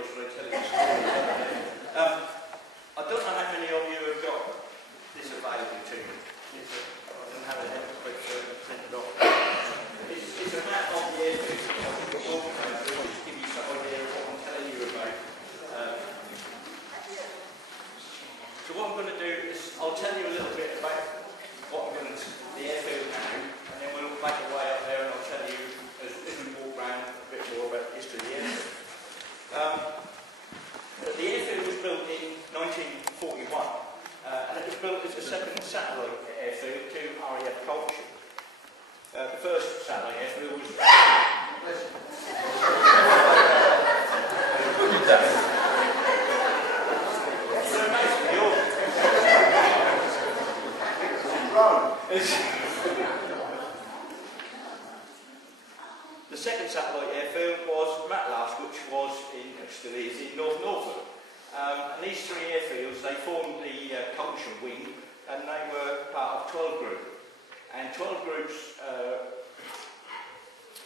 or should I tell you the story? I don't know how many of you have got this available to you. I don't have it here, but print it off. It's a map of the airfield. I'll just give you some idea of what I'm telling you about. So what I'm going to do is I'll tell you a little bit about what I'm going to the airfield now, and then we'll make our way up there and I'll tell you as we walk around a bit more about the history of the airfield. The airfield was built in 1941 and it was built as a second satellite airfield to RAF Ludham. The first satellite airfield was the second satellite airfield was Matlas, which was still is in North Norfolk. And these three airfields, they formed the Culture Wing, and they were part of 12 Group. And 12 Group's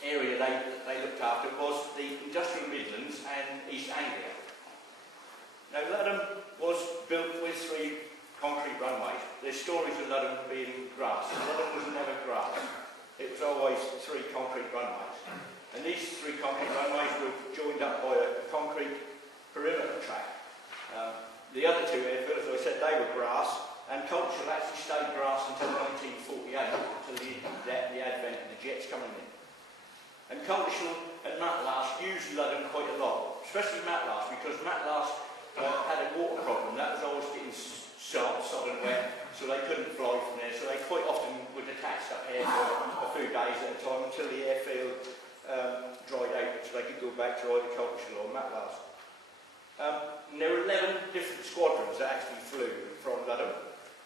area they looked after was the Industrial Midlands and East Anglia. Now Ludham was built with three concrete runways. There's stories of Ludham being grass. Ludham was never grass. It was always three concrete runways. And these three concrete runways were joined up by a concrete perimeter track. The other two airfields, as I said, they were grass, and Culture actually stayed grass until 1948, until the advent of the jets coming in. And Culture and Matlas used Ludham quite a lot, especially Matlas, because Matlas had a water problem. That was always getting sodden wet, so they couldn't fly from there, so they quite often would attach up here for a few days at a time until the airfield dried out, so they could go back to either Culture or Matlas. And there were 11 different squadrons that actually flew from Ludham.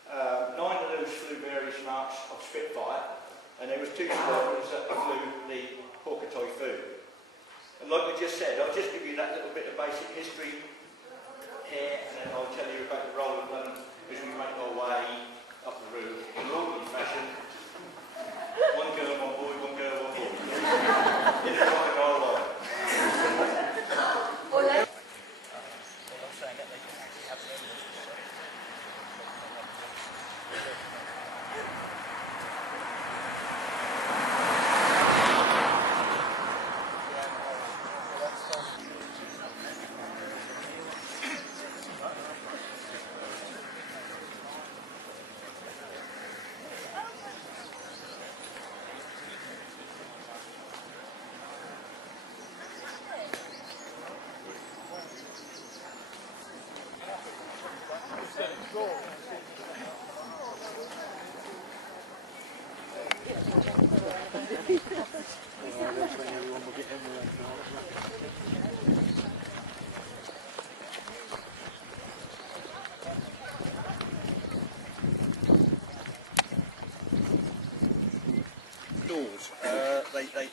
9 of those flew various marks of Spitfire, and there was 2 squadrons that flew the Hawker Typhoon. And like we just said, I'll just give you that little bit of basic history here, and then I'll tell you about the role of Ludham as we make our way up the route in an orderly fashion. One girl, one boy, one girl, one boy. In a rock and roll line.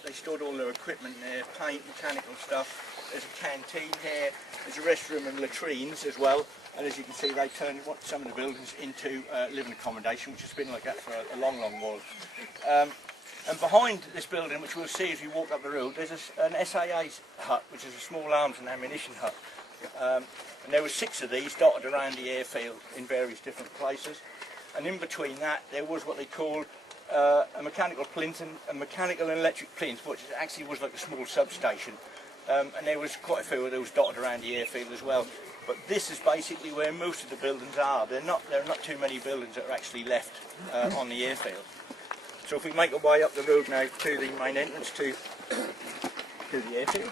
They stored all their equipment there, paint, mechanical stuff. There's a canteen here, there's a restroom and latrines as well, and as you can see they turned some of the buildings into living accommodation, which has been like that for a long, long while. And behind this building, which we'll see as we walk up the road, there's an SAA hut, which is a small arms and ammunition hut. And there were 6 of these dotted around the airfield in various different places. And in between that, there was what they called a mechanical plinth and a mechanical and electric plinth, which actually was like a small substation. And there was quite a few of those dotted around the airfield as well. But this is basically where most of the buildings are. There are not too many buildings that are actually left on the airfield. So if we make our way up the road now to the main entrance to the airfield.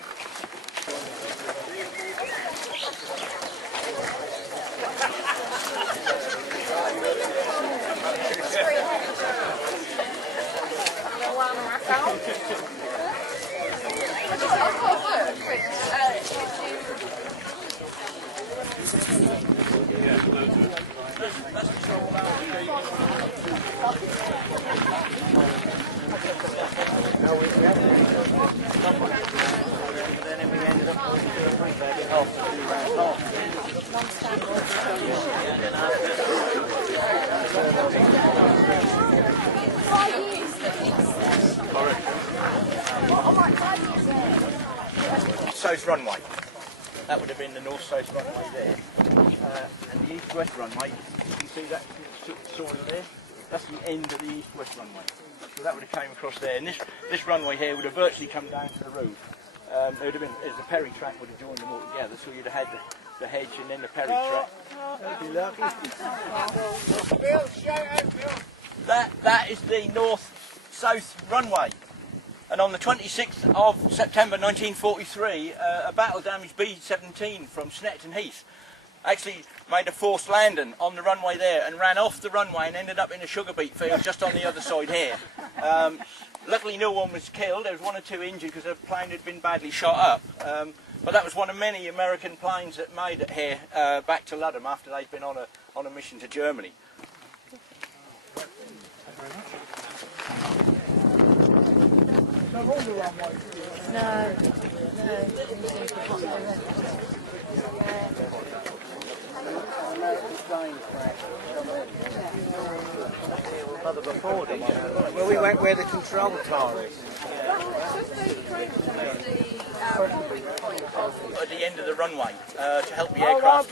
So it's runway. that would have been the north-south runway there. And the east-west runway, you can see that soil there, that's the end of the east-west runway. So that would have came across there, and this runway here would have virtually come down to the roof. There would have been, as the Perry track would have joined them all together, so you'd have had the hedge and then the Perry track. That is the north-south runway. And on the 26th of September 1943, a battle-damaged B-17 from Snetterton Heath actually made a forced landing on the runway there and ran off the runway and ended up in a sugar beet field just on the other side here. Luckily no one was killed. There was 1 or 2 injured because the plane had been badly shot up. But that was one of many American planes that made it here back to Ludham after they'd been on a mission to Germany. No. Well, we went where the control tower is. At the end of the runway to help the aircraft.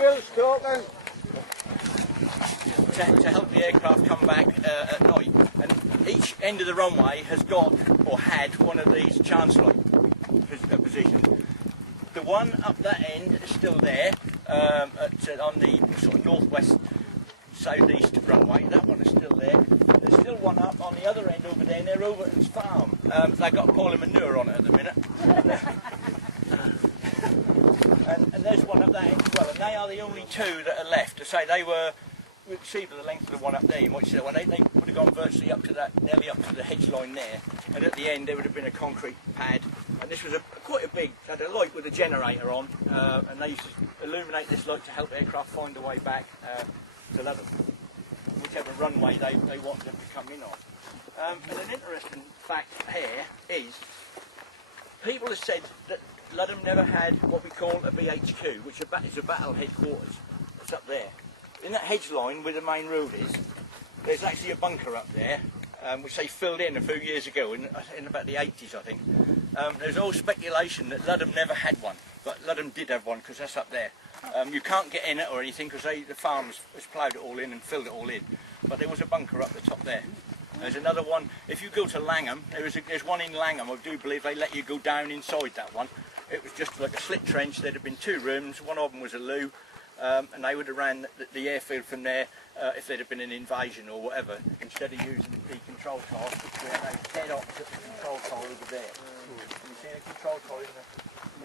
To help the aircraft come back at night, and each end of the runway has got or had one of these chancellor positions. The one up that end is still there on the sort of northwest southeast runway. That one is still there. There's still one up on the other end over there near Overton's farm. They've got a pile of manure on it at the minute. and there's one up that end as well, and they are the only 2 that are left. To say they were see the length of the one up there, you might see that one. They would have gone virtually up to that, nearly up to the hedge line there, and at the end there would have been a concrete pad, and this was quite a big, had a light with a generator on, and they used to illuminate this light to help aircraft find a way back to Ludham, whichever runway they wanted them to come in on. And an interesting fact here is, people have said that Ludham never had what we call a BHQ, which is a battle headquarters. It's up there. In that hedge line where the main road is, there's actually a bunker up there, which they filled in a few years ago, in about the 80s I think. There's all speculation that Ludham never had one, but Ludham did have one because that's up there. You can't get in it or anything because the farmers has ploughed it all in and filled it all in, but there was a bunker up the top there. There's another one, if you go to Langham, there's one in Langham, I do believe they let you go down inside that one. It was just like a slit trench, there'd have been 2 rooms, one of them was a loo. And they would have ran the airfield from there if there'd have been an invasion or whatever, instead of using the control tower, which we are now dead opposite the control tower over there. And you see the control tower in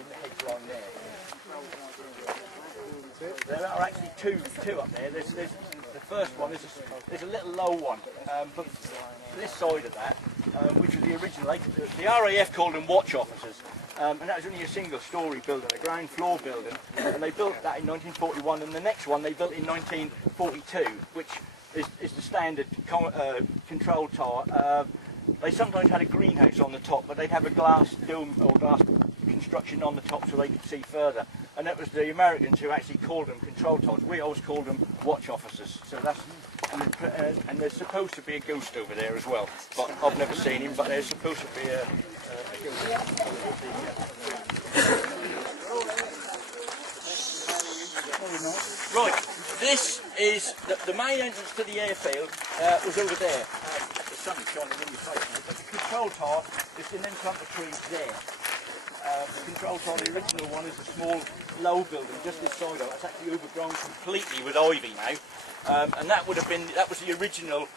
the hedge line there. There are actually two up there. There's the first one, there's a little low one, but this side of that, which was the original, the RAF called them watch officers. And that was only a single-storey building, a ground floor building, and they built that in 1941, and the next one they built in 1942, which is the standard control tower. They sometimes had a greenhouse on the top, but they'd have a glass dome or glass construction on the top so they could see further. And that was the Americans who actually called them control towers. We always called them watch officers. So that's and there's supposed to be a ghost over there as well, but I've never seen him. But there's supposed to be a ghost. Right, this is the main entrance to the airfield. Was over there. The sun is shining in your face now, but the control tower is in front of the trees there. The control tower, the original one, is a small, low building just this side of it. It's actually overgrown completely with ivy now, and that was the original.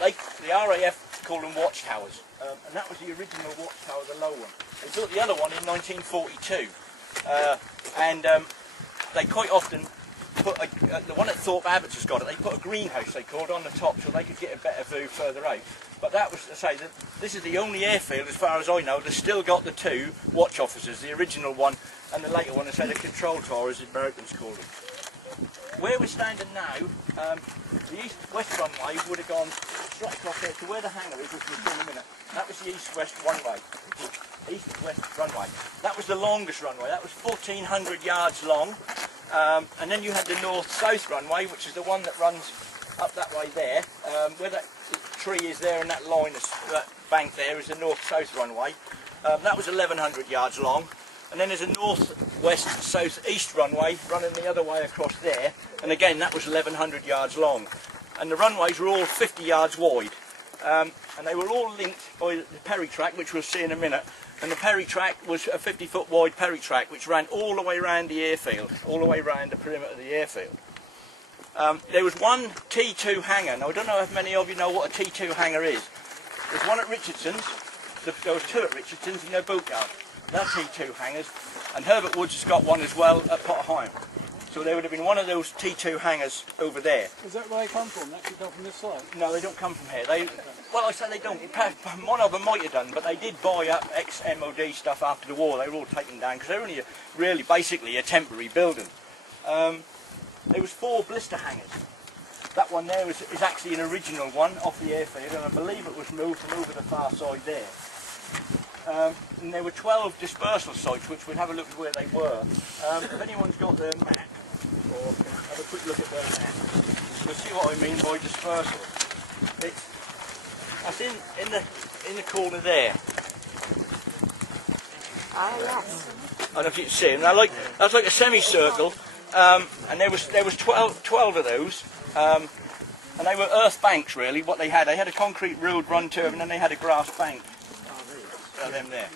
The RAF called them watchtowers, and that was the original watchtower, the low one. They built the other one in 1942, and they quite often put the one at Thorpe Abbott's has got it. They put a greenhouse, they called, on the top so they could get a better view further out. But that was to say that this is the only airfield, as far as I know, that's still got the 2 watch officers, the original one and the later one, to say the control tower, as the Americans called it. Where we're standing now, the east-west runway would have gone straight across there to where the hangar is, which we'll see in a minute. That was the east-west runway. East-west runway. That was the longest runway. That was 1,400 yards long. And then you had the north-south runway, which is the one that runs up that way there, where that tree is there and that line, that bank there is the north-south runway. That was 1,100 yards long. and then there's a north-west, south-east runway running the other way across there, and again that was 1,100 yards long. And the runways were all 50 yards wide, and they were all linked by the Perry track, which we'll see in a minute. And the Perry track was a 50-foot wide Perry track, which ran all the way around the airfield, all the way around the perimeter of the airfield. There was one T2 hangar. Now I don't know if many of you know what a T2 hangar is. There's one at Richardson's. There was two at Richardson's in their boatyard. They're T2 hangars, and Herbert Woods has got one as well at Potterheim. So there would have been one of those T2 hangars over there. Is that where they come from? They actually come from this side? No, they don't come from here. Well, I say they don't. One of them might have done, but they did buy up ex-MOD stuff after the war. They were all taken down because they're only really basically a temporary building. There was 4 blister hangars. That one there is actually an original one off the airfield, and I believe it was moved from over the far side there. And there were 12 dispersal sites, which we'll have a look at where they were. If anyone's got their map, or can have a quick look at their map, you'll see what I mean by dispersal. That's in the corner there. Oh, yes. I don't know if you can see them. That's like a semicircle, and there was 12 of those. And they were earth banks, really, what they had. They had a concrete road run to them, and then they had a grass bank. Them there.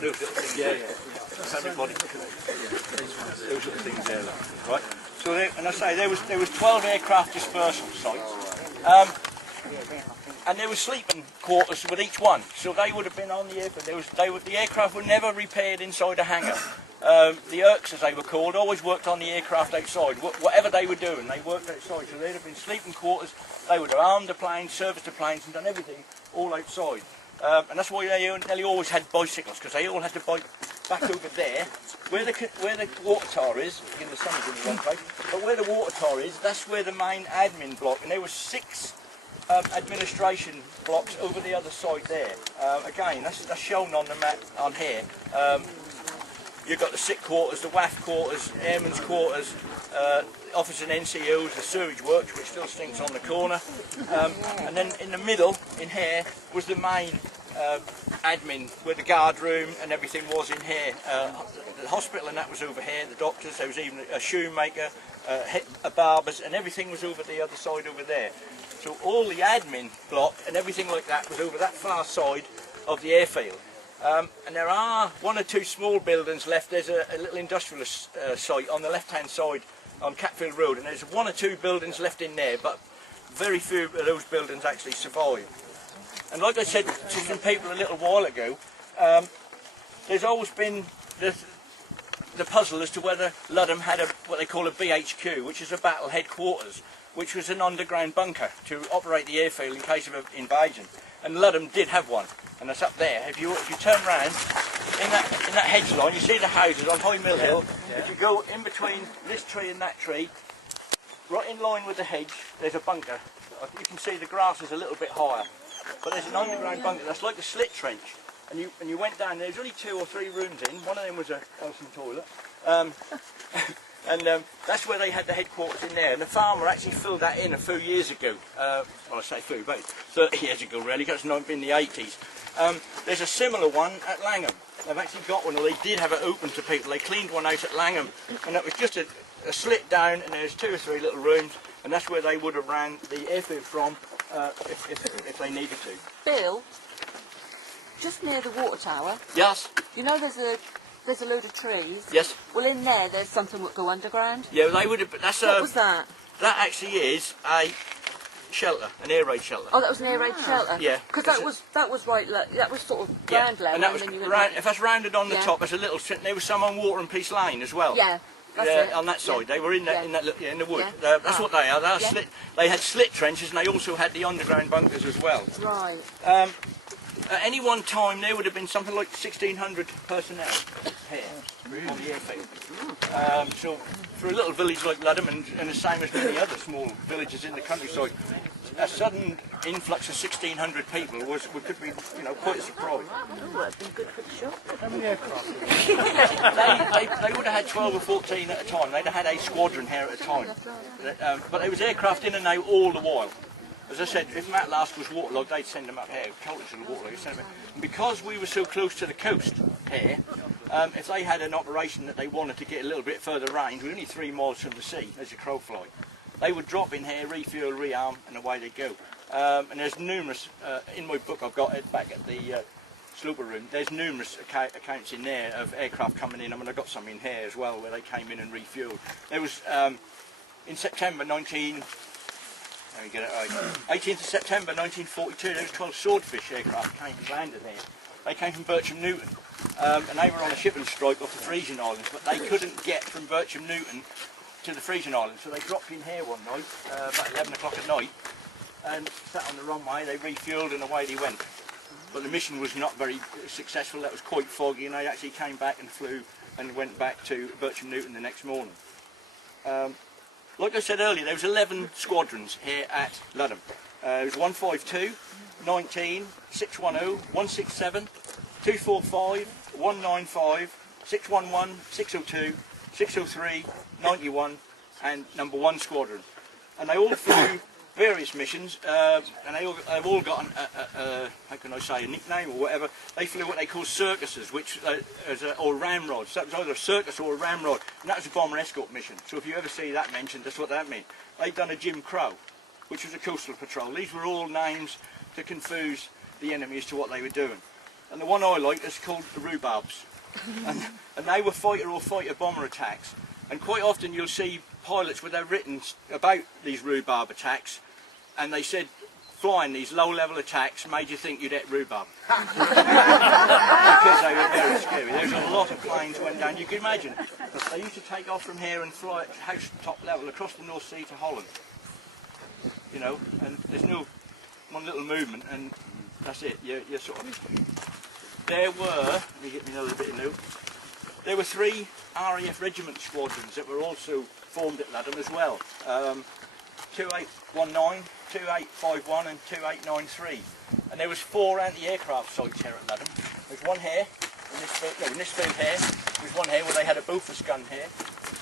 Those little things there. Everybody. Those little things there, right? So, and I say there was 12 aircraft dispersal sites, and there were sleeping quarters with each one. So they would have been on the airfield. The aircraft were never repaired inside a hangar. The Irks, as they were called, always worked on the aircraft outside. Whatever they were doing, they worked outside. So they'd have been sleeping quarters. They would have armed the planes, serviced the planes, and done everything all outside. And that's why they nearly always had bicycles, because they all had to bike back over there, where the water tower is. Again, the sun is in the wrong place. But where the water tower is, that's where the main admin block. And there were 6 administration blocks over the other side there. Again, that's shown on the map on here. You've got the sick quarters, the WAF quarters, airmen's quarters, office and NCOs, the sewage works, which still stinks on the corner. And then in the middle, in here, was the main admin, where the guard room and everything was in here. The hospital and that was over here, the doctors, there was even a shoemaker, a barber's, and everything was over the other side over there. So all the admin block and everything like that was over that far side of the airfield. And there are 1 or 2 small buildings left. There's a little industrial site on the left-hand side on Catfield Road, and there's 1 or 2 buildings left in there, but very few of those buildings actually survive. And like I said to some people a little while ago, there's always been the puzzle as to whether Ludham had what they call a BHQ, which is a battle headquarters, which was an underground bunker to operate the airfield in case of an invasion. And Ludham did have one, and that's up there. If you turn round in that hedge line, you see the houses on High Mill Hill. Yeah. If you go in between this tree and that tree, right in line with the hedge, there's a bunker. You can see the grass is a little bit higher, but there's an underground bunker that's like a slit trench. And you went down. There's only 2 or 3 rooms in. One of them was a Elson toilet. And that's where they had the headquarters in there. And the farmer actually filled that in a few years ago. Well, I say few, about 30 years ago really, because it's been the 80s. There's a similar one at Langham. They've actually got one, or they did have it open to people. They cleaned one out at Langham, and that was just a slit down, and there's 2 or 3 little rooms, and that's where they would have ran the airfield from if they needed to. Bill, just near the water tower. Yes. You know there's a load of trees. Yes. Well, in there's something that go underground. Yeah, they would have. That's what was that? That actually is a shelter, an air raid shelter. Oh, that was an air raid shelter. Yeah. Because that was right. That was sort of ground level. And that was if that's rounded on the top, there's a little. There was some on Water and Peace Lane as well. Yeah. That's it. On that side, they were in the wood. Yeah. That's what they are. They are slit. They had slit trenches, and they also had the underground bunkers as well. Right. At any one time, there would have been something like 1,600 personnel here on the airfield. So, for a little village like Ludham, and the same as many other small villages in the countryside, a sudden influx of 1,600 people could be, quite a surprise. Oh, that's been good for the shop. How many aircraft? They would have had 12 or 14 at a time. They'd have had a squadron here at a time. But there was aircraft in and out all the while. as I said, if Matt Last was waterlogged, they'd send them up here. Coltons were waterlogged, they'd send them up. And because we were so close to the coast here, if they had an operation that they wanted to get a little bit further range, we're only 3 miles from the sea, as a crow fly, they would drop in here, refuel, rearm, and away they go. And there's numerous, in my book I've got it back at the slooper room, there's numerous accounts in there of aircraft coming in. I mean, I've got some in here as well where they came in and refueled. There was, in September 18th of September 1942, there was 12 Swordfish aircraft came and landed there. They came from Bircham Newton, and they were on a shipping strike off the Frisian Islands, but they couldn't get from Bircham Newton to the Frisian Islands, so they dropped in here one night, about 11 o'clock at night, and sat on the runway. They refueled and away they went. But the mission was not very successful. That was quite foggy, and they actually came back and flew and went back to Bircham Newton the next morning. Like I said earlier, there was 11 squadrons here at Ludham. There was 152, 19, 610, 167, 245, 195, 611, 602, 603, 91 and number 1 squadron. And they all flew various missions, and they've all got how can I say, a nickname or whatever. They flew what they call circuses, which or ramrods. That was either a circus or a ramrod, and that was a bomber escort mission. So if you ever see that mentioned, that's what that meant. They'd done a Jim Crow, which was a coastal patrol. These were all names to confuse the enemy as to what they were doing. And the one I like is called the Rhubarbs, and they were fighter or fighter bomber attacks. And quite often you'll see pilots with their written about these rhubarb attacks, and they said flying these low-level attacks made you think you'd hit rhubarb. Because they were very scary. There's a lot of planes went down. You can imagine, they used to take off from here and fly at house top level across the North Sea to Holland. You know, and there's no one little movement, and that's it. You're sort of... There were, let me get me another bit of note. There were 3 RAF regiment squadrons that were also formed at Ludham as well. 2819, 2851 and 2893. And there was 4 anti-aircraft sites here at Ludham. There's one here, in this field here. There's one here where they had a Bofors gun here.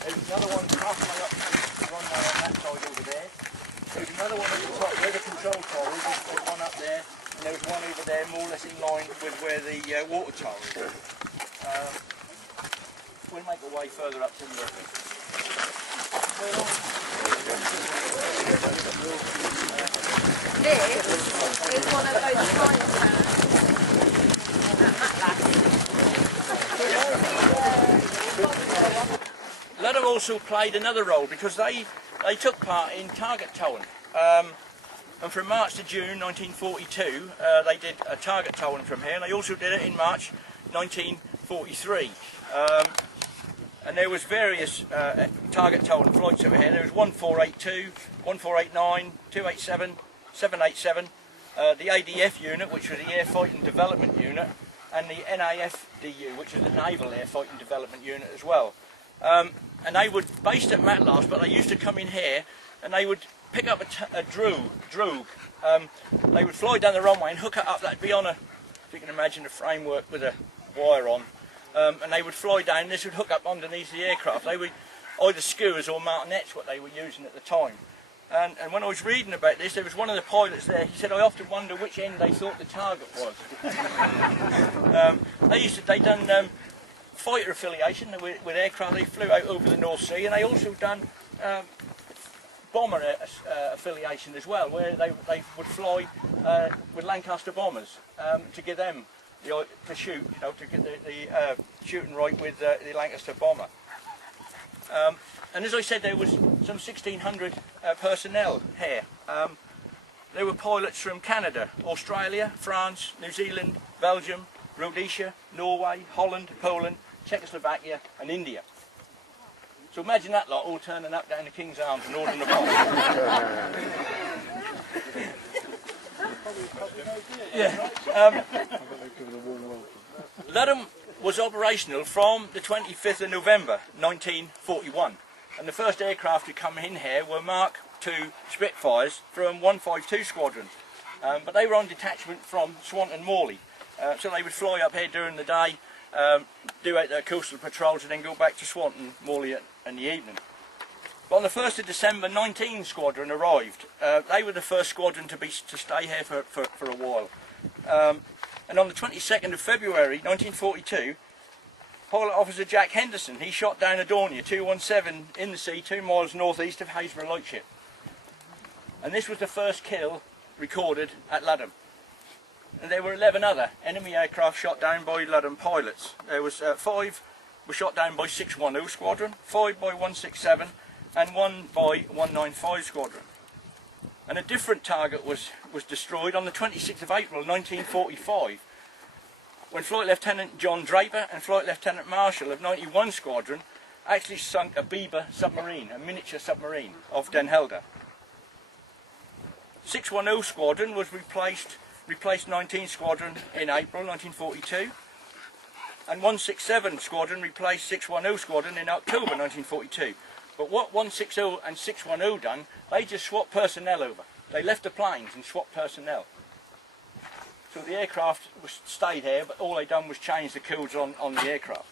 There's another one halfway up the runway on that side over there. There's another one at the top where the control tower is. There's one up there, and there was one over there more or less in line with where the water tower is. We'll make our way further up to the This is one of those flying stands. Ludham also played another role because they took part in target towing. And from March to June 1942 they did a target towing from here, and they also did it in March 1943. And there was various target towing flights over here. There was 1482, 1489, 287, 787, the ADF unit, which was the Air Fighting Development Unit, and the NAFDU, which was the Naval Air Fighting Development Unit as well. And they were based at Matlas, but they used to come in here, and they would pick up a droog. They would fly down the runway and hook it up. That'd be on a, if you can imagine, a framework with a wire on. And they would fly down, and this would hook up underneath the aircraft. They were either skewers or martinets, what they were using at the time. And when I was reading about this, there was one of the pilots there. He said, I often wonder which end they thought the target was. They done fighter affiliation with aircraft. They flew out over the North Sea, and they also done bomber affiliation as well, where they would fly with Lancaster bombers to give them to shoot, you know, to get the shooting right with the Lancaster bomber. And as I said, there was some 1,600 personnel here. There were pilots from Canada, Australia, France, New Zealand, Belgium, Rhodesia, Norway, Holland, Poland, Czechoslovakia and India. So imagine that lot all turning up down the King's Arms and ordering a bomb. Yeah. Ludham was operational from the 25th of November 1941, and the first aircraft to come in here were Mark II Spitfires from 152 Squadron, but they were on detachment from Swanton Morley, so they would fly up here during the day, do out their coastal patrols and then go back to Swanton Morley in the evening. But on the 1st of December, 19 Squadron arrived. They were the first squadron to stay here for a while. And on the 22nd of February 1942, Pilot Officer Jack Henderson, he shot down a Dornier 217 in the sea 2 miles northeast of Haysborough Lightship. And this was the first kill recorded at Ludham. And there were 11 other enemy aircraft shot down by Ludham pilots. There was 5 were shot down by 610 Squadron, 5 by 167 and 1 by 195 Squadron. And a different target was destroyed on the 26th of April 1945 when Flight Lieutenant John Draper and Flight Lieutenant Marshall of 91 Squadron actually sunk a Beaver submarine, a miniature submarine off Den Helder. 610 Squadron was replaced 19 Squadron in April 1942, and 167 Squadron replaced 610 Squadron in October 1942. But what 160 and 610 done, they just swapped personnel over. They left the planes and swapped personnel. So the aircraft stayed here, but all they done was change the codes on the aircraft.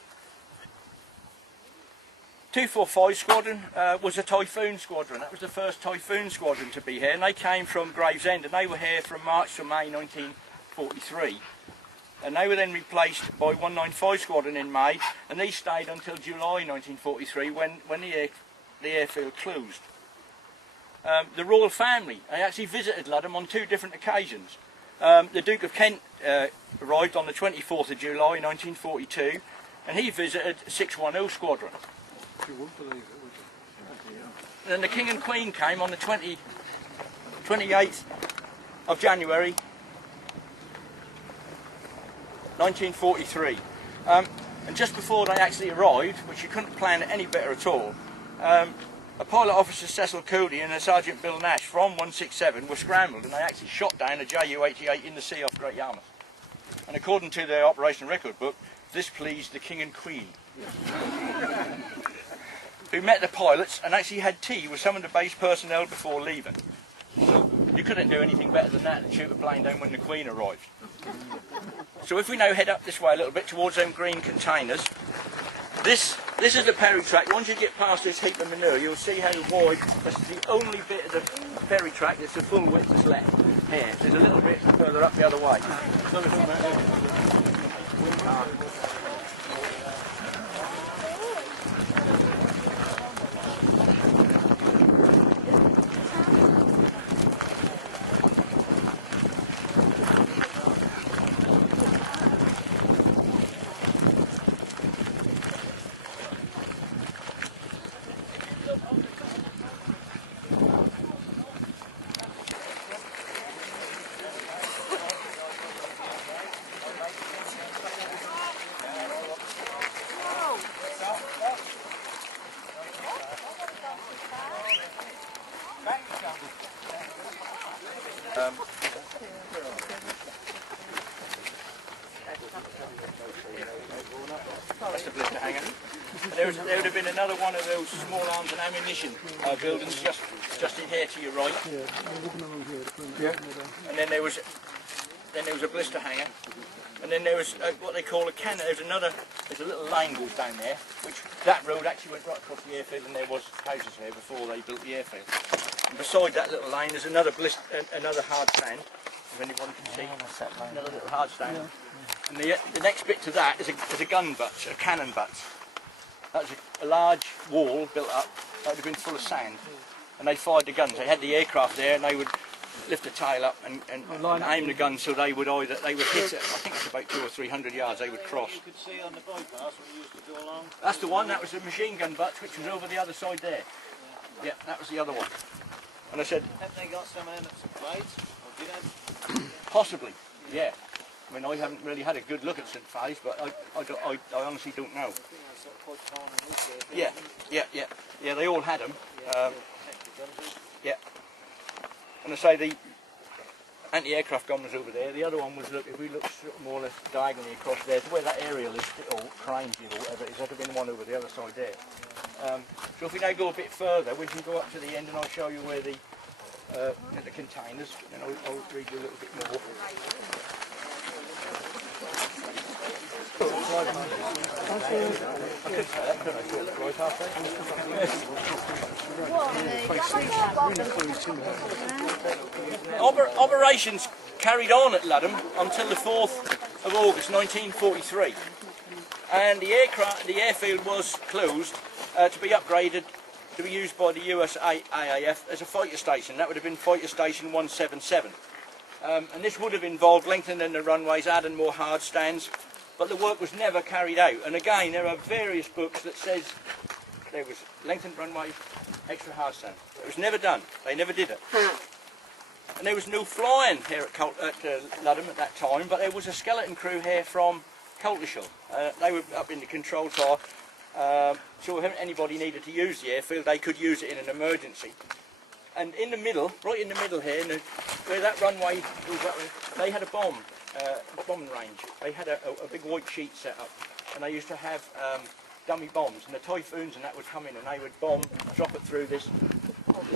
245 Squadron was a Typhoon Squadron. That was the first Typhoon Squadron to be here, and they came from Gravesend, and they were here from March to May 1943. And they were then replaced by 195 Squadron in May, and they stayed until July 1943 when the airfield closed. The royal family, they actually visited Ludham on 2 different occasions. The Duke of Kent arrived on the 24th of July 1942, and he visited 610 Squadron. You won't believe it, would you? Then the King and Queen came on the 28th of January 1943. And just before they actually arrived, which you couldn't plan it any better at all, a Pilot Officer Cecil Cody and a Sergeant Bill Nash from 167 were scrambled, and they actually shot down a Ju-88 in the sea off Great Yarmouth. And according to their Operation Record Book, this pleased the King and Queen, who met the pilots and actually had tea with some of the base personnel before leaving. So you couldn't do anything better than that and shoot a plane down when the Queen arrived. So if we now head up this way a little bit towards them green containers, this is the ferry track. Once you get past this heap of manure, you'll see how wide. That's the only bit of the ferry track that's the full width that's left here. There's a little bit further up the other way. That's the blister hanger. There would have been another one of those small arms and ammunition buildings just in here to your right. Yeah. And then there was a blister hanger, and then there was what they call a cannon. There's a little lane goes down there, which that road actually went right across the airfield, and there was houses there before they built the airfield. And beside that little lane there's another hard stand, if anyone can see, another little hard stand. And the next bit to that is a gun butt, a cannon butt. That was a large wall built up that would have been full of sand, and they fired the guns. They had the aircraft there, and they would lift the tail up and aim the gun so they would hit it. I think it's about 200 or 300 yards. They would cross. You could see on the bypass when you used to go along. That's the one. That was the machine gun butt, which was over the other side there. Yeah, that was the other one. And I said, Have they got some in some plates? Or did they? possibly, yeah. I mean, I haven't really had a good look at St. Faye's, but I honestly don't know. Yeah. They all had them. Yeah. And I say the anti-aircraft gun was over there. The other one was, look, if we look more or less diagonally across there, to where that aerial is, or cranes or whatever it is, there'd have been one over the other side there. So if we now go a bit further, we can go up to the end and I'll show you where the containers, and I'll read you a little bit more. Operations carried on at Ludham until the 4th of August 1943, and the airfield was closed to be upgraded to be used by the USAAF as a fighter station. That would have been Fighter Station 177. And this would have involved lengthening the runways, adding more hard stands, but the work was never carried out. And again, there are various books that says there was lengthened runway, extra hard stand. It was never done. They never did it. And there was no flying here at Ludham at that time, but there was a skeleton crew here from Coltishall. They were up in the control tower, so if anybody needed to use the airfield, they could use it in an emergency. And in the middle, right in the middle here, where that runway was, they had a bombing range. They had a big white sheet set up, and they used to have dummy bombs, and the typhoons and that would come in, and they would drop it through this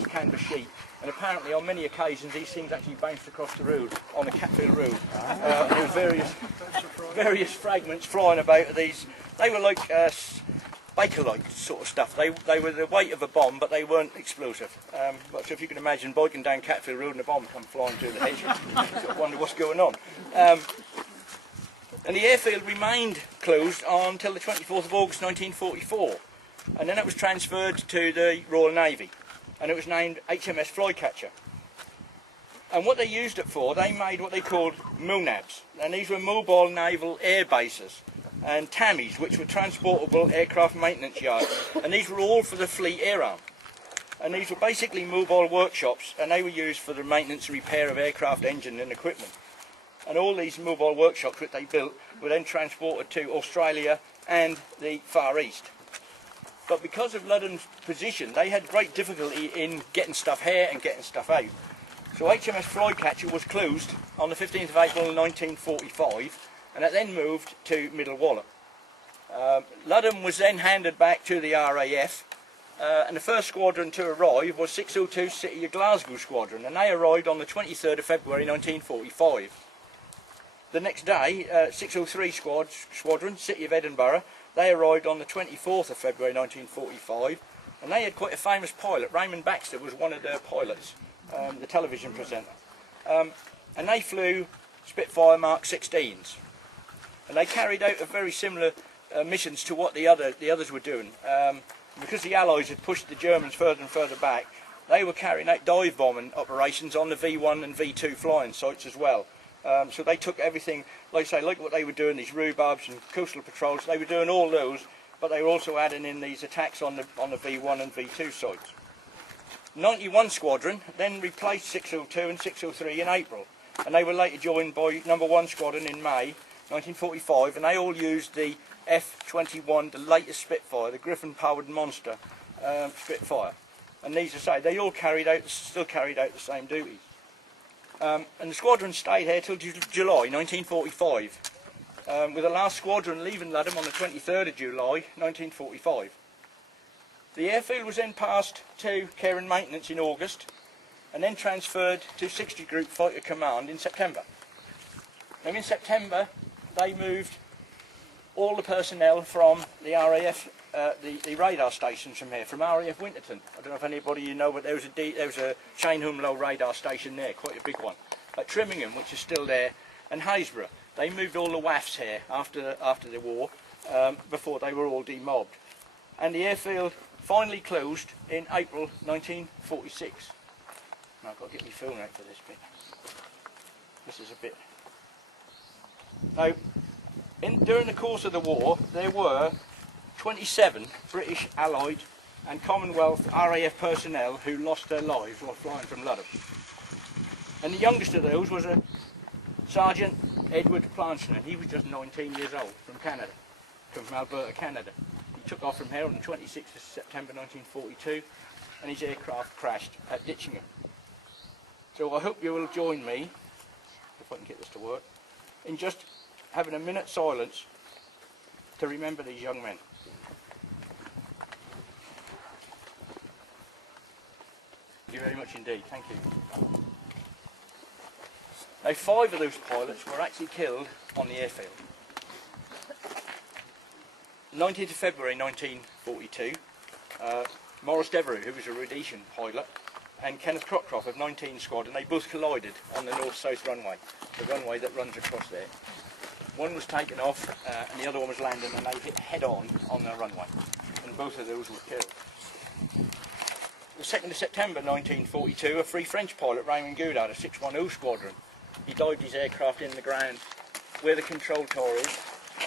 canvas sheet. And apparently, on many occasions, these things actually bounced across the road on the Catfield Road. There was various fragments flying about. These, they were like Baker-like sort of stuff. They were the weight of a bomb, but they weren't explosive. But so if you can imagine biking down Catfield Road and a bomb come flying through the hedge, you sort of wonder what's going on. And the airfield remained closed until the 24th of August 1944, and then it was transferred to the Royal Navy, and it was named HMS Flycatcher. And what they used it for, they made what they called MUNABs, and these were mobile naval air bases, and TAMIs, which were transportable aircraft maintenance yards, and these were all for the fleet air arm. And these were basically mobile workshops, and they were used for the maintenance and repair of aircraft engine and equipment. And all these mobile workshops that they built were then transported to Australia and the Far East. But because of Ludham's position, they had great difficulty in getting stuff here and getting stuff out. So HMS Flycatcher was closed on the 15th of April 1945, and it then moved to Middle Wallop. Ludham was then handed back to the RAF, and the first squadron to arrive was 602 City of Glasgow Squadron, and they arrived on the 23rd of February 1945. The next day, 603 Squadron, City of Edinburgh, they arrived on the 24th of February 1945, and they had quite a famous pilot. Raymond Baxter was one of their pilots, the television presenter. And they flew Spitfire Mark 16s. And they carried out a very similar missions to what the others were doing. Because the Allies had pushed the Germans further and further back, they were carrying out dive bombing operations on the V1 and V2 flying sites as well. So they took everything, like I say, like what they were doing, these rhubarbs and coastal patrols, they were doing all those, but they were also adding in these attacks on the V1 and V2 sites. 91 Squadron then replaced 602 and 603 in April, and they were later joined by number 1 Squadron in May 1945, and they all used the F-21, the latest Spitfire, the Griffin-powered monster Spitfire. And these, I say, they all still carried out the same duties. And the squadron stayed here till July 1945, with the last squadron leaving Ludham on the 23rd of July 1945. The airfield was then passed to care and maintenance in August, and then transferred to 60 Group Fighter Command in September. Now in September they moved all the personnel from the RAF, the radar stations from here, from RAF Winterton. I don't know if anybody you know, but there was a Chain-Humlo radar station there, quite a big one. At Trimmingham, which is still there, and Haysborough. They moved all the WAFs here after the war, before they were all demobbed. And the airfield finally closed in April 1946. Now I've got to get my phone out for this bit. This is a bit... Now, during the course of the war, there were 27 British, Allied and Commonwealth RAF personnel who lost their lives while flying from Ludham. And the youngest of those was a Sergeant Edward Planchner. He was just 19 years old, from Canada, from Alberta, Canada. He took off from here on the 26th of September 1942, and his aircraft crashed at Ditchingham. So I hope you will join me, if I can get this to work, in just having a minute's silence to remember these young men. Thank you very much indeed, thank you. Now 5 of those pilots were actually killed on the airfield. 19th of February 1942, Morris Devereux, who was a Rhodesian pilot, and Kenneth Crockcroft of 19 Squadron, they both collided on the north-south runway, the runway that runs across there. One was taken off and the other one was landing, and they hit head-on the runway, and both of those were killed. The 2nd of September 1942, a Free French pilot, Raymond Goudard of 610 Squadron, he dived his aircraft in the ground where the control tower is,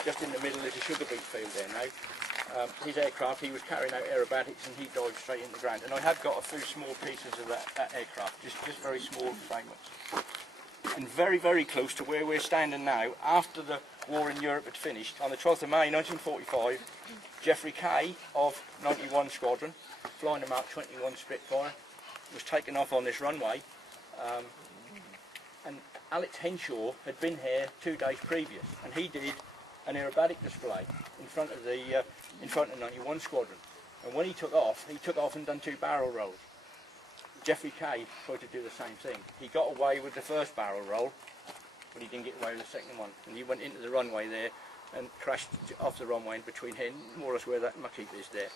just in the middle of the sugar beet field there now. His aircraft, he was carrying out aerobatics and he dived straight in the ground. And I have got a few small pieces of that aircraft, just very small fragments. And very, very close to where we're standing now, after the war in Europe had finished, on the 12th of May 1945, Geoffrey Kay of 91 Squadron, flying a Mark 21 Spitfire, was taken off on this runway. And Alex Henshaw had been here 2 days previous, and he did an aerobatic display in front of 91 Squadron. And when he took off and done 2 barrel rolls. Geoffrey Kay tried to do the same thing. He got away with the first barrel roll, but he didn't get away with the second one. And he went into the runway there and crashed off the runway in between him, more or less where that mucky is there.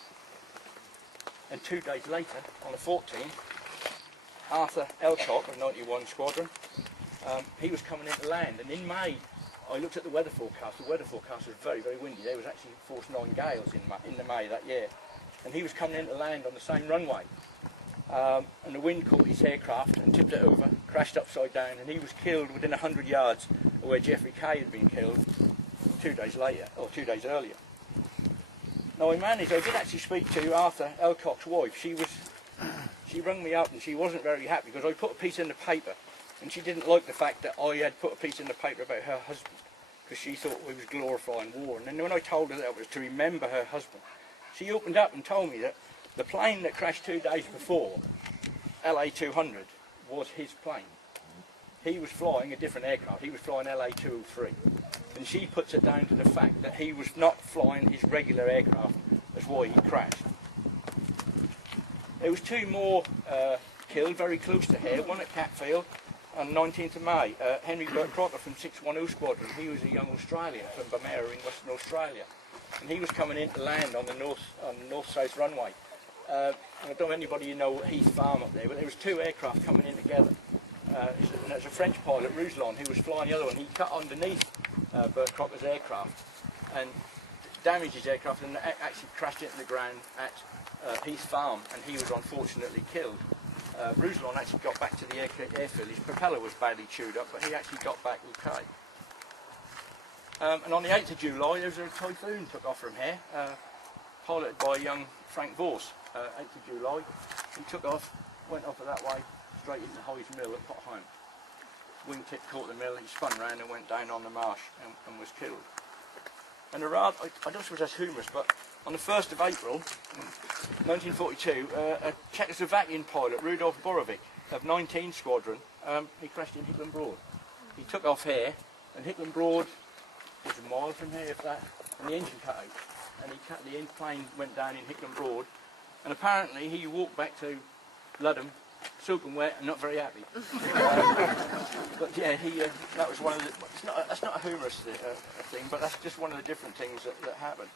And 2 days later, on the 14th, Arthur Elcock of 91 Squadron, he was coming into land, and in May, I looked at the weather forecast. The weather forecast was very, very windy. There was actually force 9 gales in the May that year. And he was coming into land on the same runway. And the wind caught his aircraft and tipped it over, crashed upside down, and he was killed within 100 yards of where Geoffrey Kay had been killed 2 days later, or 2 days earlier. Now I did actually speak to Arthur Elcock's wife. She rang me up and she wasn't very happy because I put a piece in the paper, and she didn't like the fact that I had put a piece in the paper about her husband, because she thought we was glorifying war. And then when I told her that it was to remember her husband, she opened up and told me that the plane that crashed 2 days before, LA-200, was his plane. He was flying a different aircraft. He was flying LA-203. And she puts it down to the fact that he was not flying his regular aircraft, that's why he crashed. There was 2 more killed very close to here, one at Catfield on 19th of May. Henry Burt Crocker from 610 Squadron. He was a young Australian from Bamera in Western Australia. And he was coming into land on the north-south runway. I don't know if anybody you know Heath Farm up there, but there was 2 aircraft coming in together. And there's a French pilot, Rougelon, who was flying the other one. He cut underneath Burt Crocker's aircraft and damaged his aircraft and actually crashed it in the ground at Heath Farm, and he was unfortunately killed. Rougelon actually got back to the airfield. His propeller was badly chewed up, but he actually got back okay. And on the 8th of July, there was a typhoon took off from here, piloted by young Frank Vorse. 8th of July, he took off, went off that way, straight into Hoy's Mill at Pot Home. Wingtip caught the mill, he spun round and went down on the marsh and was killed. And I don't suppose that's humorous, but on the 1st of April, 1942, a Czechoslovakian pilot, Rudolf Borovic, of 19 Squadron, he crashed in Hickland Broad. He took off here, and Hickland Broad was a mile from here, if that, and the engine cut out. And the plane went down in Hickland Broad, and apparently he walked back to Ludham, soaking wet and not very happy. But yeah, that was one of the, that's not a humorous thing, but that's just one of the different things that happened.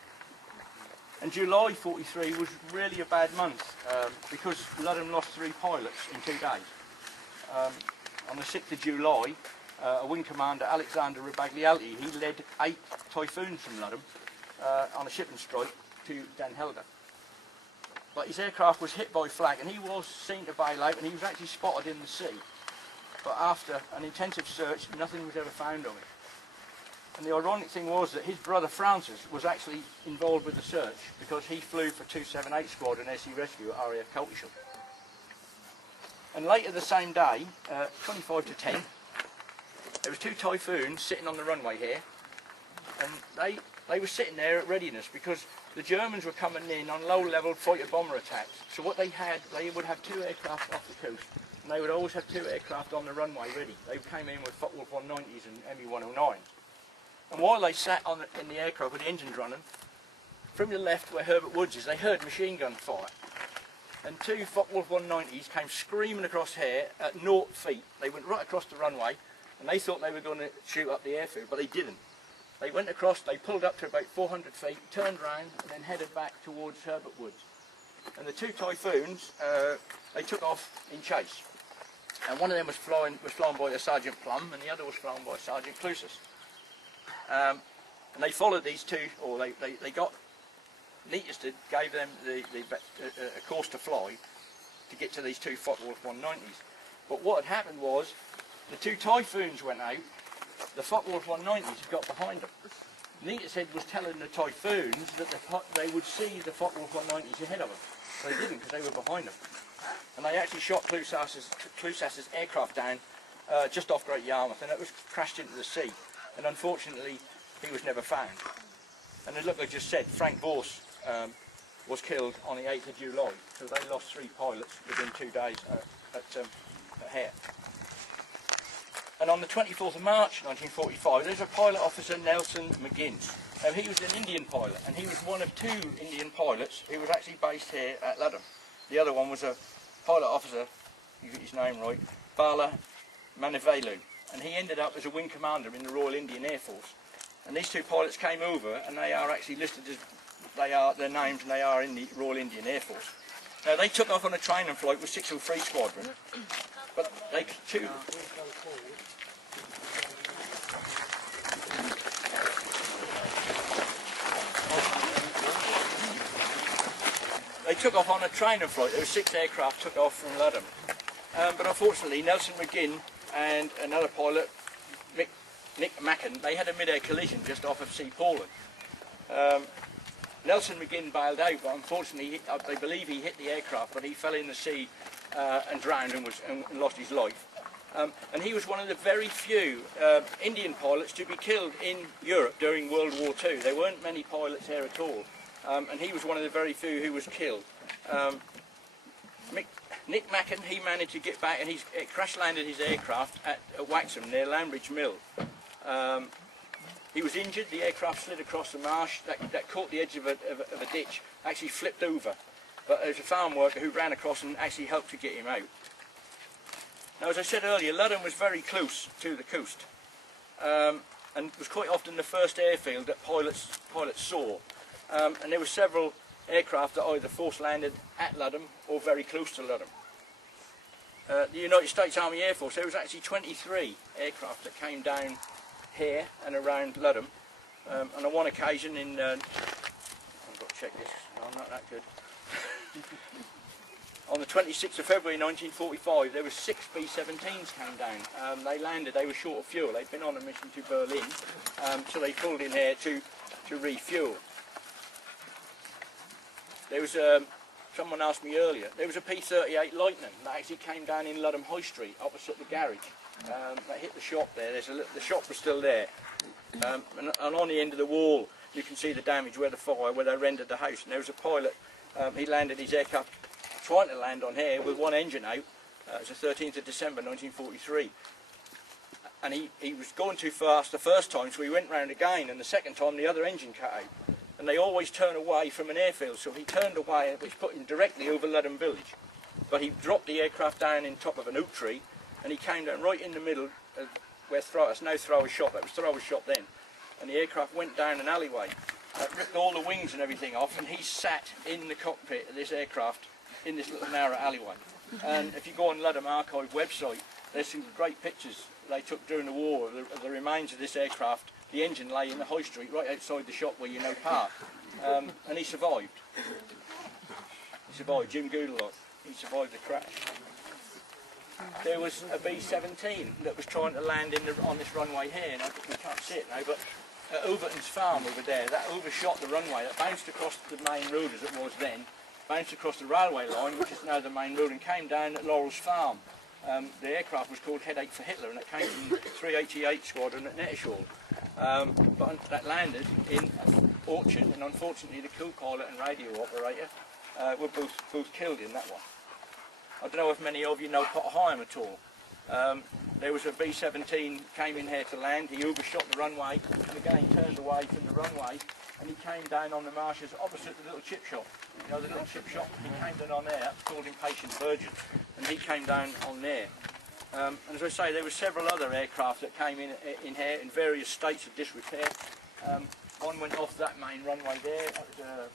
And July 43 was really a bad month because Ludham lost 3 pilots in 2 days. On the 6th of July, a wing commander, Alexander Rabagliati, he led 8 Typhoons from Ludham on a shipping strike to Den Helder. But his aircraft was hit by flak and he was seen to bail out and he was actually spotted in the sea. But after an intensive search, nothing was ever found of him. And the ironic thing was that his brother Francis was actually involved with the search because he flew for 278 Squadron SE Rescue at RAF Ludham. And later the same day, 25 to 10, there was 2 Typhoons sitting on the runway here, and they were sitting there at readiness because the Germans were coming in on low-level fighter-bomber attacks. So what they would have 2 aircraft off the coast, and they would always have 2 aircraft on the runway ready. They came in with Focke-Wulf 190s and ME-109s. And while they sat in the aircraft with the engines running, from the left where Herbert Woods is, they heard machine gun fire. And 2 Focke-Wulf 190s came screaming across here at 0 feet. They went right across the runway, and they thought they were going to shoot up the airfield, but they didn't. They went across, they pulled up to about 400 feet, turned round and then headed back towards Herbert Woods. And the two Typhoons, they took off in chase. And one of them was flown by a Sergeant Plum and the other was flown by Sergeant Clusis. And they followed these two, or they got, Neatisted gave them a course to fly to get to these two Focke-Wulf 190s. But what had happened was, the two Typhoons went out, the Focke-Wulf 190s got behind them. Neatisted was telling the Typhoons that they would see the Focke-Wulf 190s ahead of them. But they didn't, because they were behind them. And they actually shot Clusas's aircraft down just off Great Yarmouth, and it was crashed into the sea. And unfortunately, he was never found. And as look, I just said, Frank Borse was killed on the 8th of July, so they lost 3 pilots within 2 days at Hare. And on the 24th of March 1945, there's a pilot officer, Nelson McGinn. He was an Indian pilot, and he was one of 2 Indian pilots who was actually based here at Ludham. The other one was a pilot officer, you get his name right, Bala Manivelu, and he ended up as a wing commander in the Royal Indian Air Force. And these 2 pilots came over, and they are actually listed as, their names, and they are in the Royal Indian Air Force. Now they took off on a training flight with 603 Squadron, but they took off on a training flight. There were 6 aircraft took off from Ludham. But unfortunately, Nelson McGinn and another pilot, Nick Macken, they had a mid-air collision just off of Sea Portland. Nelson McGinn bailed out, but unfortunately, they believe he hit the aircraft, but he fell in the sea and drowned and lost his life. And he was one of the very few Indian pilots to be killed in Europe during World War II. There weren't many pilots there at all. And he was one of the very few who was killed. Nick Macken, he managed to get back, and he crash-landed his aircraft at Waxham near Lambridge Mill. He was injured. The aircraft slid across the marsh that caught the edge of a ditch, actually flipped over. But there was a farm worker who ran across and actually helped to get him out. Now, as I said earlier, Ludham was very close to the coast, and was quite often the first airfield that pilots saw. And there were several aircraft that either force landed at Ludham or very close to Ludham. The United States Army Air Force, there was actually 23 aircraft that came down here and around Ludham. And on one occasion I've got to check this, no, I'm not that good. On the 26th of February 1945, there were 6 B-17s came down. They landed, they were short of fuel. They'd been on a mission to Berlin, so they pulled in here to refuel. There was, someone asked me earlier, there was a P-38 Lightning that actually came down in Ludham High Street, opposite the garage. That hit the shop there. The shop was still there. And on the end of the wall, you can see the damage where they rendered the house. And there was a pilot, he landed his aircraft, trying to land on here with one engine out. It was the 13th of December 1943. And he was going too fast the first time, so he went round again, and the second time the other engine cut out. And they always turn away from an airfield, so he turned away, which put him directly over Ludham village. But he dropped the aircraft down in top of an oak tree, and he came down right in the middle of where it's no thrower shop, that was thrower shop then. And the aircraft went down an alleyway, ripped all the wings and everything off, and he sat in the cockpit of this aircraft in this little narrow alleyway. And if you go on Ludham Archive website, there's some great pictures they took during the war of the remains of this aircraft. The engine lay in the high street right outside the shop where you know park, and he survived. He survived, Jim Goodelot, he survived the crash. There was a B-17 that was trying to land on this runway here, and we can't see it now, but at Overton's farm over there, that overshot the runway, that bounced across the main road as it was then, bounced across the railway line, which is now the main road, and came down at Laurel's farm. The aircraft was called Headache for Hitler, and it came from 388 Squadron at Nettishall. But that landed in Orchard, and unfortunately the co-pilot and radio operator were both killed in that one. I don't know if many of you know Potter Higham at all. There was a B-17 came in here to land, he overshot the runway, and again turned away from the runway, and he came down on the marshes opposite the little chip shop. You know, the little chip shop, he came down on there, that's called Impatient Virgin, and he came down on there. And as I say, there were several other aircraft that came in here in various states of disrepair. One went off that main runway there. That was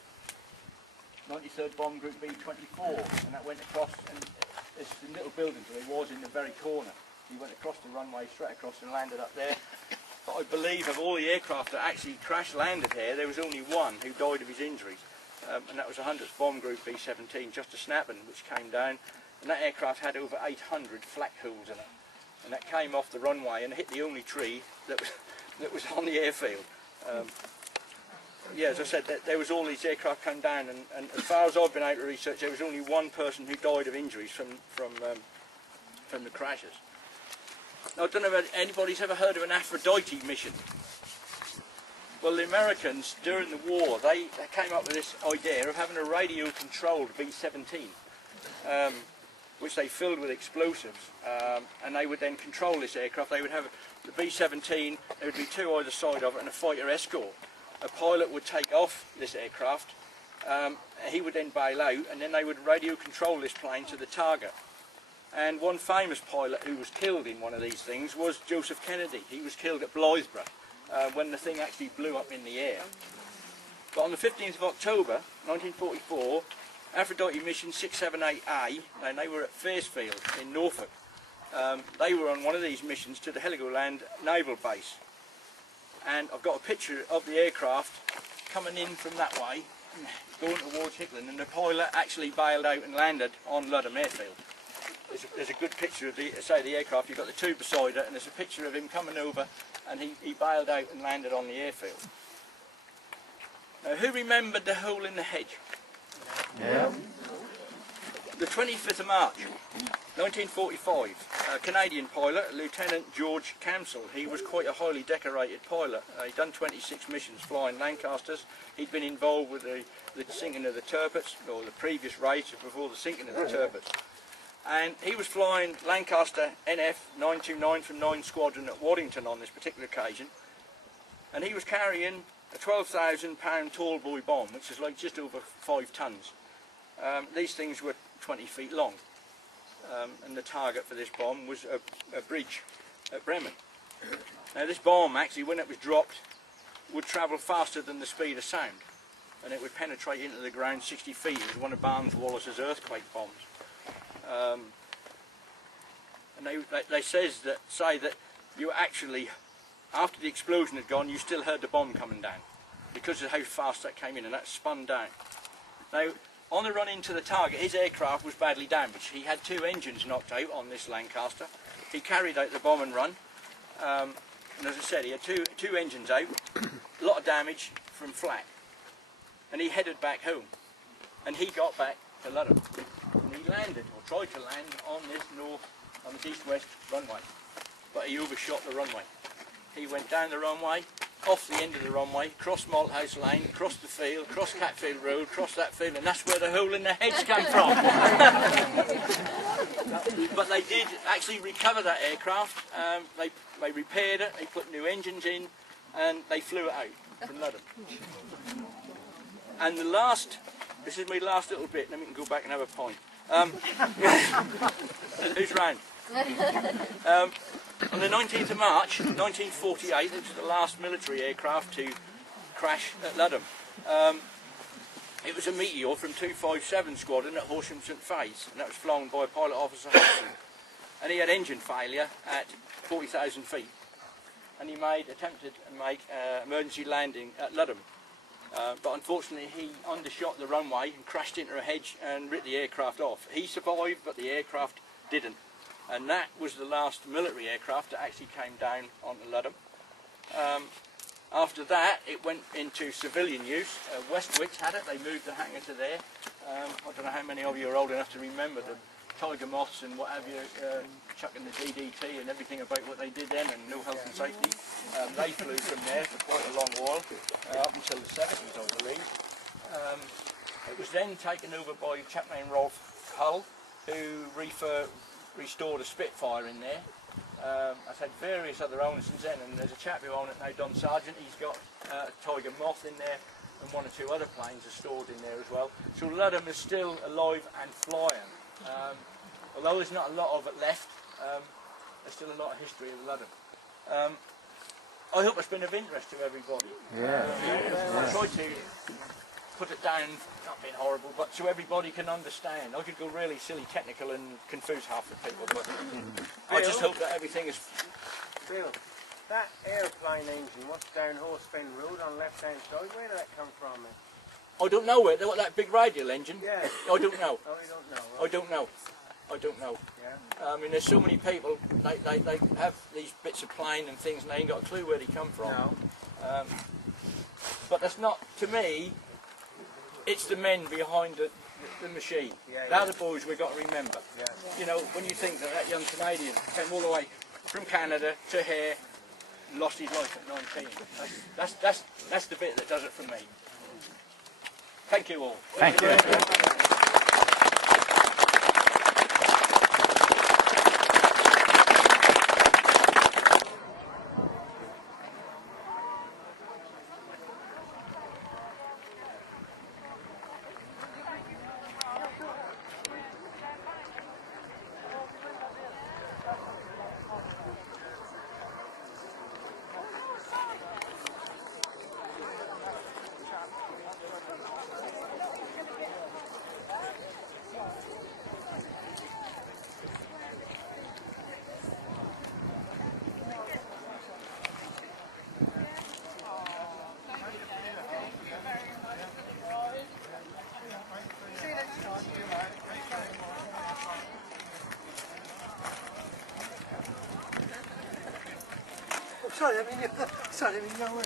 93rd Bomb Group B-24, and that went across, and there's some little buildings where he was in the very corner. He went across the runway, straight across, and landed up there. But I believe of all the aircraft that actually crash-landed here, there was only one who died of his injuries, and that was 100th Bomb Group B-17, just a snapping, which came down, and that aircraft had over 800 flak holes in it, and that came off the runway and hit the only tree that was on the airfield. Yeah, as I said, there was all these aircraft come down, and as far as I've been able to research, there was only one person who died of injuries from the crashes. Now, I don't know if anybody's ever heard of an Aphrodite mission. Well, the Americans, during the war, they came up with this idea of having a radio-controlled B-17, which they filled with explosives, and they would then control this aircraft. They would have the B-17, there would be two either side of it, and a fighter escort. A pilot would take off this aircraft, he would then bail out, and then they would radio control this plane to the target. And one famous pilot who was killed in one of these things was Joseph Kennedy. He was killed at Blythburgh when the thing actually blew up in the air. But on the 15th of October 1944, Aphrodite Mission 678A, and they were at Fairfield in Norfolk. They were on one of these missions to the Heligoland Naval Base. And I've got a picture of the aircraft coming in from that way, going towards Hickling, and the pilot actually bailed out and landed on Ludham Airfield. There's a good picture of the aircraft. You've got the two beside it, and there's a picture of him coming over, and he bailed out and landed on the airfield. Now, who remembered the hole in the hedge? Yeah. The 25th of March, 1945, a Canadian pilot, Lieutenant George Camsell. He was quite a highly decorated pilot. He'd done 26 missions flying Lancasters. He'd been involved with the sinking of the Tirpitz, or the previous race before the sinking of the Tirpitz. And he was flying Lancaster NF 929 from 9 Squadron at Waddington on this particular occasion. And he was carrying a 12,000-pound tall boy bomb, which is like just over 5 tons. These things were 20 feet long, and the target for this bomb was a bridge at Bremen. Now, this bomb actually, when it was dropped, would travel faster than the speed of sound, and it would penetrate into the ground 60 feet. It was one of Barnes Wallace's earthquake bombs. And they say that you actually, after the explosion had gone, you still heard the bomb coming down because of how fast that came in, and that spun down. Now, on the run into the target, his aircraft was badly damaged. He had 2 engines knocked out on this Lancaster. He carried out the bomb and run, and as I said, he had two engines out, a lot of damage from flak, and he headed back home, and he got back to Ludham, and he landed, or tried to land, on this east-west runway, but he overshot the runway. He went down the runway, off the end of the runway, crossed Malthouse Lane, crossed the field, crossed Catfield Road, crossed that field, and that's where the hole in the hedge came from. But they did actually recover that aircraft. They repaired it, they put new engines in, and they flew it out from Ludham. And this is my last little bit, and then we can go back and have a pint. Who's round? On the 19th of March 1948, which was the last military aircraft to crash at Ludham. It was a Meteor from 257 Squadron at Horsham St Faith's, and that was flown by Pilot Officer Hudson. And he had engine failure at 40,000 feet, and he attempted to make emergency landing at Ludham. But unfortunately he undershot the runway and crashed into a hedge and ripped the aircraft off. He survived, but the aircraft didn't. And that was the last military aircraft that actually came down onto Ludham. After that, it went into civilian use. Westwich had it, they moved the hangar to there. I don't know how many of you are old enough to remember the Tiger Moths and what have you, chucking the DDT and everything about what they did then, and no health and safety. They flew from there for quite a long while, up until the 70s, I believe. It was then taken over by a chap named Rolf Hull, who restored a Spitfire in there. I've had various other owners since then, and there's a chap who owns it now, Don Sargent. He's got a Tiger Moth in there, and 1 or 2 other planes are stored in there as well. So Ludham is still alive and flying. Although there's not a lot of it left, there's still a lot of history of Ludham. I hope it's been of interest to everybody. Yeah. I tried to put it down, not being horrible, but so everybody can understand. I could go really silly technical and confuse half the people, but I just hope that everything is... Bill, that airplane engine, what's down Horsefen Road on left-hand side, where did that come from? Then? I don't know where, that big radial engine. Yeah. I don't know. Oh, you don't know. I don't know. I don't know. Yeah. I mean, there's so many people, they have these bits of plane and things and they ain't got a clue where they come from. No. But that's not, to me, it's the men behind the machine. Yeah, They're the boys we've got to remember. Yeah. You know, when you think that young Canadian came all the way from Canada to here, lost his life at 19. That's the bit that does it for me. Thank you all. Thank you. Sorry, I mean, no way.